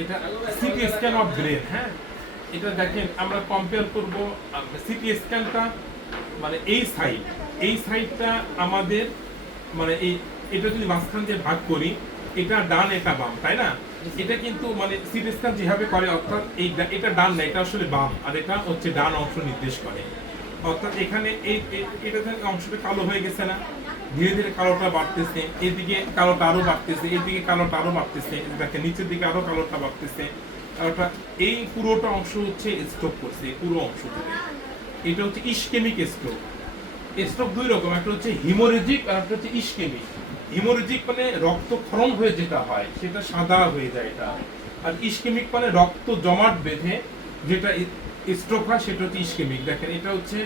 এটা CT scan of brain হ্যাঁ? এটা দেখেন, আমরা কম্পেয়ার করব সিটি স্ক্যানটা মানে এই সাইড এই সাইডটা আমাদের মানে এই, এটা যদি মাঝখান দিয়ে ভাগ করি, এটা ডান, এটা বাম, তাই না? এটা কিন্তু মানে সিটি স্ক্যান যেভাবে করে, অর্থাৎ এই এটা ডান না, এটা আসলে বাম, আর এটা হচ্ছে ডান অংশ নির্দেশ করে। অর্থাৎ এখানে এই এটা অংশটা কালো হয়ে গেছে না? ধীরে ধীরে কালোটা বাড়তেছে। এদিকে কালোটা আরও বাড়তেছে, এদিকে কালোটা আরও বাড়তেছে। দেখেন, নিচের দিকে আরও কালোটা বাড়তেছে। কালোটা এই পুরোটা অংশ হচ্ছে স্ট্রোক করছে, এই পুরো অংশ থেকে এটা হচ্ছে ইস্কেমিক স্ট্রোক স্ট্রোক দুই রকম, একটা হচ্ছে হিমোরেজিক আর একটা হচ্ছে ইস্কেমিক হিমোরেজিক মানে রক্তক্ষরণ হয়ে যেটা হয়, সেটা সাদা হয়ে যায় এটা। আর ইস্কেমিক মানে রক্ত জমাট বেঁধে যেটা স্ট্রোক হয়, সেটা হচ্ছে ইস্কেমিক। দেখেন, এটা হচ্ছে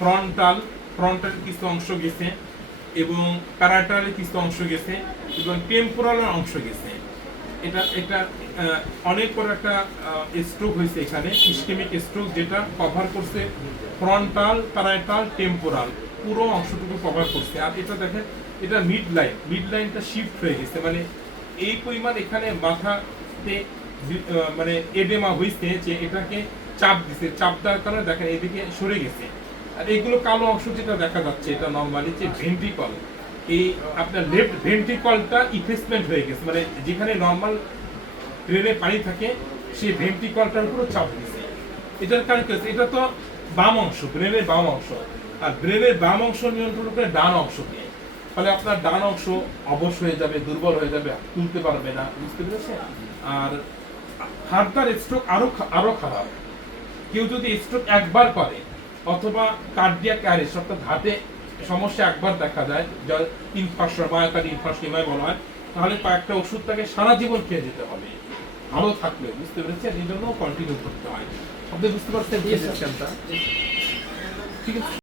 ফ্রন্টাল ফ্রন্টাল কিছু অংশ গেছে এবং প্যারাটালের কিছু অংশ গেছে এবং টেম্পোরালের অংশ গেছে। এটা এটা অনেক বড় একটা স্ট্রোক হয়েছে এখানে। ইস্কেমিক স্ট্রোক যেটা কভার করছে ফ্রন্টাল প্যারাটাল টেম্পোরাল পুরো অংশটুকু কভার করছে। আর এটা দেখেন, এটা মিড লাইন মিড লাইনটা শিফট হয়ে গেছে। মানে এই পরিমাণ এখানে মাথাতে মানে এডেমা হয়েছে যে এটাকে চাপ দিছে চাপ দেওয়ার কারণে দেখেন এদিকে সরে গেছে। আর এইগুলো কালো অংশ যেটা দেখা যাচ্ছে, এটা নর্মালি যে ভেন্ট্রিকল এই আপনার লেফট ভেন্ট্রিকলটা ইফেসমেন্ট হয়ে গেছে। মানে যেখানে নর্মাল ব্রেনে পানি থাকে, সেই ভেন্ট্রিকলটার উপরে চাপ দিছে। এটার কারণ কি এটা তো বাম অংশ ব্রেনের বাম অংশ। আর ব্রেনের বাম অংশ নিয়ন্ত্রণ করে ডান অংশকে ফলে আপনার ডান অংশ অবশ হয়ে যাবে, দুর্বল হয়ে যাবে, তুলতে পারবে না, বুঝতে পেরেছেন? আর হার্টার স্ট্রোক আরও আরও খারাপ। কেউ যদি স্ট্রোক একবার করে অথবা কার্ডিয়াক অ্যারেস্ট অর্থাৎ হাতে সমস্যা একবার দেখা দেয় যা ইনফার্স্ট মায়াকারি ইনফার্স্ট এমআই বলা হয় তাহলে কয়েকটা ওষুধ তাকে সারা জীবন খেয়ে যেতে হবে। ভালো থাকলে বুঝতে পেরেছেন? এই জন্য কন্টিনিউ করতে হয়। আপনি বুঝতে পারছেন? ঠিক আছে?